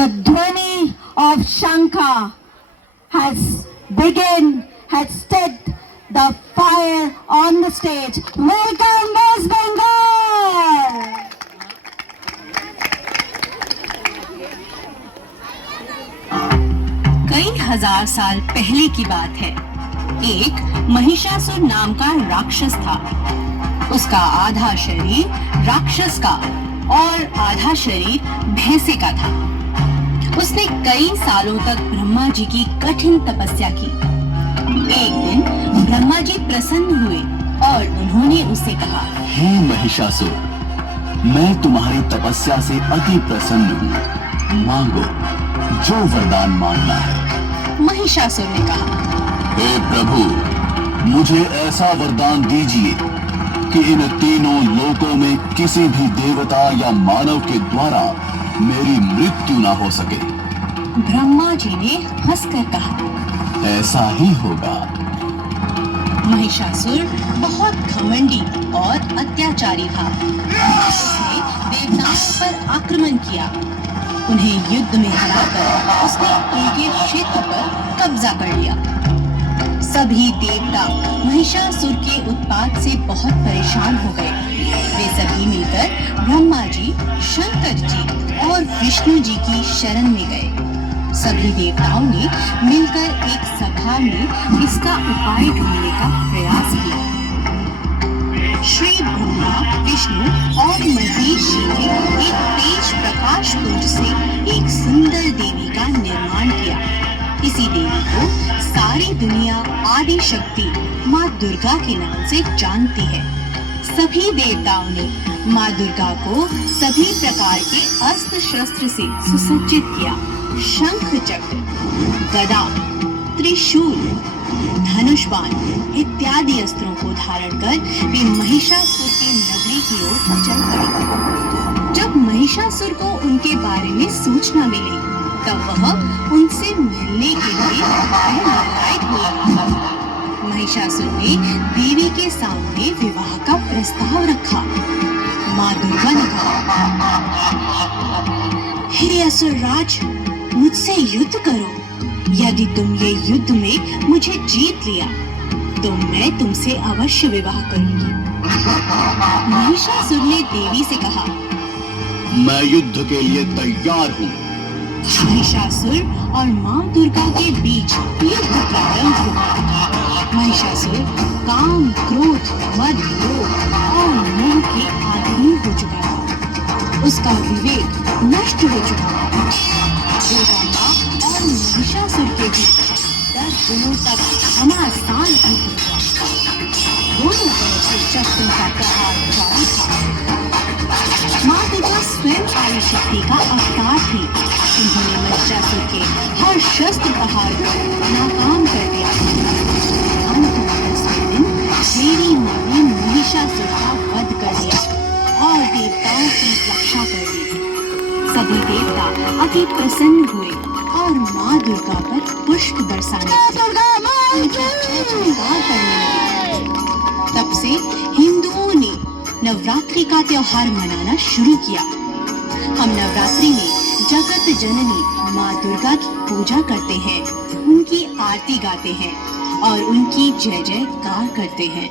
The dhwani of Shankha has set the fire on the stage. Welcome West Bengal! कई हजार साल पहले की बात है। एक महिषासुर नाम का राक्षस था। उसका आधा शरीर राक्षस का और आधा शरीर भैंसे का था। उसने कई सालों तक ब्रह्मा जी की कठिन तपस्या की। एक दिन ब्रह्मा जी प्रसन्न हुए और उन्होंने उससे कहा, हे महिषासुर, मैं तुम्हारी तपस्या से अति प्रसन्न हूँ। मांगो जो वरदान मांगना है। महिषासुर ने कहा, हे प्रभु, मुझे ऐसा वरदान दीजिए कि इन तीनों लोकों में किसी भी देवता या मानव के द्वारा मेरी मृत्यु ना हो सके। ब्रह्मा जी ने हंसकर कहा, ऐसा ही होगा। महिषासुर बहुत घमंडी और अत्याचारी था। उसने देवताओं पर आक्रमण किया। उन्हें युद्ध में हराकर उसने उनके क्षेत्र पर कब्जा कर लिया। सभी देवता महिषासुर के उत्पात से बहुत परेशान हो गए। वे सभी मिलकर ब्रह्मा जी, शंकर जी और विष्णु जी की शरण में गए। सभी देवताओं ने मिलकर एक सभा में इसका उपाय ढूंढने का प्रयास किया। श्री ब्रह्मा, विष्णु और महेश जी ने एक तेज प्रकाश पुंज से एक सुंदर देवी का निर्माण किया। इसी देवी को सारी दुनिया आदि शक्ति माँ दुर्गा के नाम से जानती है। सभी देवताओं ने माँ दुर्गा को सभी प्रकार के अस्त्र शस्त्र से सुसज्जित किया। शंख चक्र, गदा, त्रिशूल, धनुष बाण इत्यादि अस्त्रों को धारण कर वे महिषासुर की नगरी की ओर चल पड़े। जब महिषासुर को उनके बारे में सूचना मिली, तब वह उनसे मिलने के लिए लालायित हुआ। महिषासुर ने देवी के सामने विवाह का प्रस्ताव रखा। माँ दुर्गा ने कहा, हे असुर राज, मुझसे युद्ध करो। यदि तुम ये युद्ध में मुझे जीत लिया तो मैं तुमसे अवश्य विवाह करूंगी। महिषासुर ने देवी से कहा, मैं युद्ध के लिए तैयार हूँ। महिषासुर और माँ दुर्गा के बीच युद्ध प्रारंभ हुआ। महिषासुर काम, क्रोध, मद, लोभ और मोह के अधीन हो चुका था। उसका विवेक नष्ट हो चुका था। और महिषासुर के बीच 10 दिनों तक घमासान युद्ध हुआ। दोनों तरफ से शस्त्रों का प्रहार जारी था। माँ दुर्गा स्वयं आदि शक्ति का अवतार थी। उन्होंने महिषासुर के हर शस्त्र प्रहार को नाकाम कर दिया। अंत में 10वें दिन देवी माँ ने महिषासुर का वध कर दिया और देवताओं की रक्षा कर दी। सभी देवता अति प्रसन्न हुए और माँ दुर्गा पर पुष्प बरसाने लगे। तब से हिंदुओं ने नवरात्रि का त्योहार मनाना शुरू किया। हम नवरात्रि में जगत जननी माँ दुर्गा की पूजा करते हैं, उनकी आरती गाते हैं और उनकी जय जयकार करते हैं।